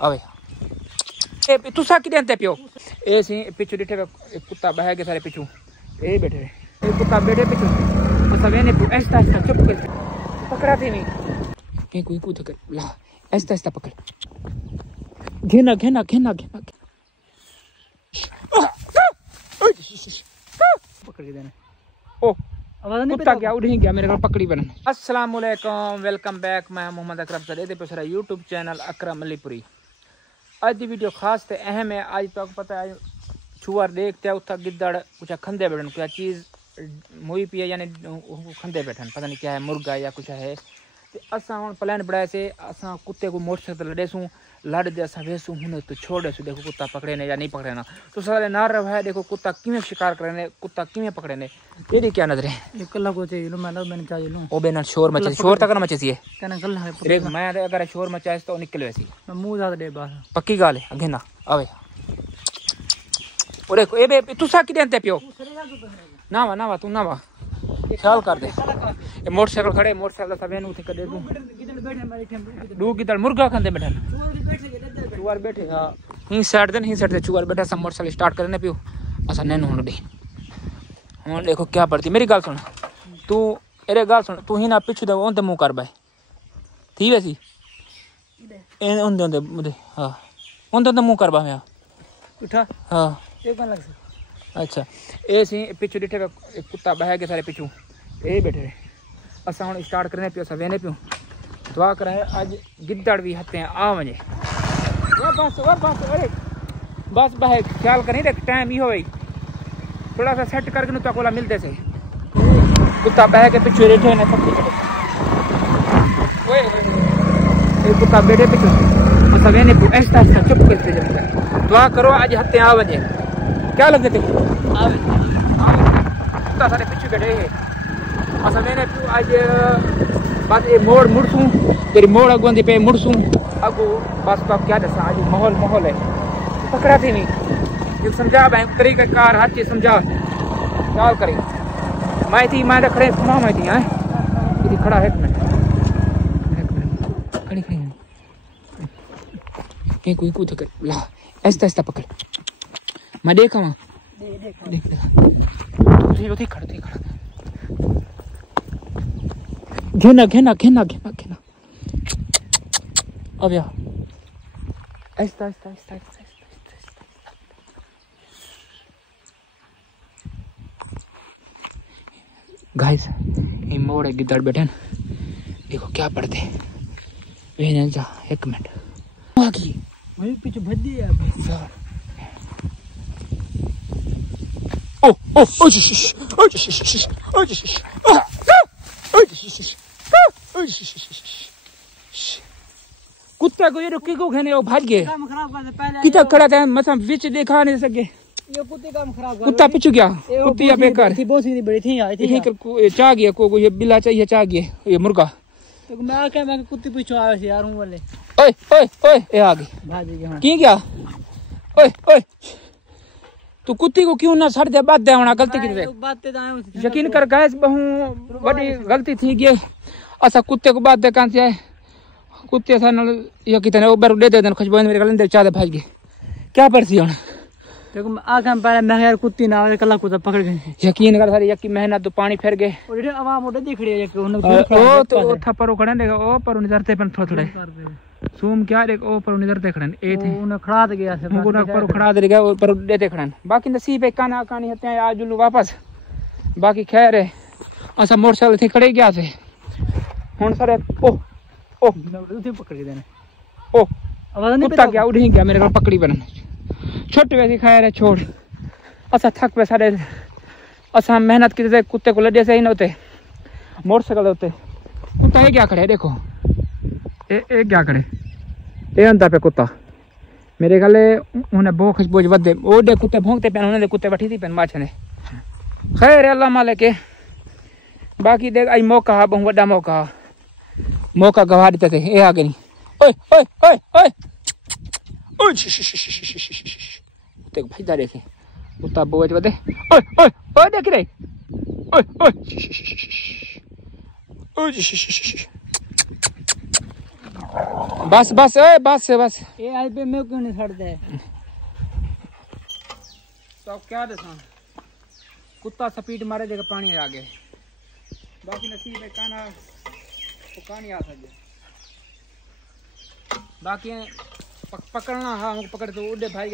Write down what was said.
आवे ए तुसा कि देंते पियो ए सी पिछु डिठे कुत्ता बह के सारे पिछु ए बैठे ए कुत्ता बैठे पिछु तो सवेने ऐसा ऐसा चुप कर पकड़ा थी नहीं कोई कूद कर ला ऐसा ऐसा पकड़ घेना घेना घेना घेना पकड़ के देना ओ कुत्ता क्या उड़ ही गया मेरे को पकड़ी बना। अस्सलाम वालेकुम वेलकम बैक मैं मोहम्मद अकरम सर ये पे यूट्यूब चैनल अकरम अलीपुरी। आज की वीडियो खास ते अहम है। आज तो आपको पता है छुआर देखते उतना गिद्दड़ कुछ खंदे बैठन कुछ चीज़ मुई पी है यानी खंदे बैठन पता नहीं क्या है मुर्गा या कुछ है। तो असा हम प्लान बनाए से असा कुत्ते को मोटरसाइकिल लड़ेसूँ लड़ दे असा वेसू हूँ तो छोड़े सू देखो कुत्ता पकड़े ने या नहीं पकड़े ना तो सारे नार रहा है देखो कुत्ता किमें शिकार करे कुत्ता किमें पकड़े ने तेरी क्या नजर है कल्ला को चाहिए लो मैंने चाहिए लो ओ बेना शोर मचे शोर तक मचे सी कहना कल्ला है मैं अगर शोर मचाए तो निकल वैसी मुंह ज्यादा दे बाहर पक्की गाल है अगे ना आवे और देखो ए बे तू सा कि देंते पियो ना वा तू ना वा ख्याल कर दे ये मोटरसाइकिल खड़े मोटरसाइकिल सब एनु थे कर दे दू गिदड़ मुर्गा खंदे बैठे चुआर बैठे हां ही साइड दे चुआर बैठा सब मोटरसाइकिल स्टार्ट करने पियो असा नैन होने दे हुन देखो क्या पड़ती मेरी गल सुन तू एरे गल सुन तू ही ना पिछु दे ओंदे मुंह कर भाई ठीक है सी ए ओंदे हां ओंदे मुंह कर बा उठा हां एक बार लग से अच्छा ए सी पिछु डिठे कुत्ता बह के सारे पिछु ए बैठे असा हम स्टार्ट करने पियो सवेने पियो दुआ कराए आज गिद्दड़ भी हते आ वने बस अरे बस बह ख्याल करें देख टाइम ही हो गई थोड़ा सा सेट करके नु तकोला मिलते से कुत्ता बह के पिछु डिठे ने सब ओए ए कुत्ता बैठे पिछु सवेने पियो ऐसा चुप करके जा दुआ करो आज हते आ वने क्या लगते थे कुत्ता सारे पिछू बैठे है असल मैंने आज बस ये मोड़ मुड़सूँ तेरी मोड़ अगुंदी पे मुड़सूँ अगू बस तो अब क्या दसा आज माहौल है पकड़ा थी नहीं समझा बैंक तरीका कार हर चीज समझा क्या करें मैं थी मैं खड़े सुना मैं थी है खड़ा है खड़ी कोई कूद कर ला ऐसा पकड़ मैं देखा वहाँ देख खड़ा घेना अब यार ऐसा गाइस ये मोड़ गिद्दड़ बैठे देखो क्या पढ़ते जा एक मिनट वही पीछे भज दिया यार कुत्ता को ये रुकी को खेने भाग गए कितना खड़ा था मतलब विच देखा नहीं सके ये कुत्ते काम खराब कुत्ता पिछु गया कुत्ती या बेकार थी बहुत सी बड़ी थी आई थी चाह गया को ये बिल्ला चाहिए चाह गया ये मुर्गा तो मैं क्या मैं कुत्ते पिछु आया यार हूं वाले ओए ए आ गई भाग गया की क्या ओए तू कुत्ती को क्यों ना सड़ दे बात दे होना गलती की यकीन कर गैस बहु बड़ी गलती थी गई असा कुत्ते को बात दे कहां से आए कुत्ते सा ये कितने ऊपर दे दे खुशबू मेरे गले चादर भाग गए क्या पड़ती होना देखो आगे पहले मैं यार कुत्ती ना कला कुत्ता पकड़ गए यकीन कर सारी यकी मेहनत तो पानी फिर गए और आवाम उड़े दिख रही है ओ तो थप्पड़ खड़े देखो ओ पर निजरते पर थोड़े सूम क्या रे ओ पर निजरते खड़न ए थे उन्हें खड़ा दे गया से उन्हें पर खड़ा दे गया पर देते खड़न बाकी नसीब है काना कहानी हते हैं आज उल्लू वापस बाकी खैर है असा मोटरसाइकिल थी खड़े गया से हुन सारे ओ उसे पकड़ के देने ओ आवाज नहीं कुत्ता क्या उड़ ही गया मेरे को पकड़ी बन छोटे वैसे खैर है छोड़ असा थक पे सारे असा मेहनत की कुत्ते को लड़े से ही न होते मोटरसाइकिल होते कुत्ता ये क्या खड़े देखो ए क्या करे ए अंदर पे कुत्ता मेरे गले उन्हें बहुत खुशबू वधे ओ दे कुत्ते भौंकते पे उन्हें कुत्ते बैठी थी पेन माछ ने खैर अल्लाह मालिक के बाकी देख आई मौका है बहुत बड़ा मौका गवा देते थे ए आगे नहीं ओए कुत्ते को भजदा देखे कुत्ता बोझ वधे ओए देख रे ओए बस बस ए बस बस ये आई पे मैं क्यों नहीं छड़दे तो क्या दसा कुत्ता स्पीड मारे देगा पानी आगे बाकी नसीब है काना वो कहानी आ सकते बाकी पकड़ना हाँ पकड़ तो उड़े भाई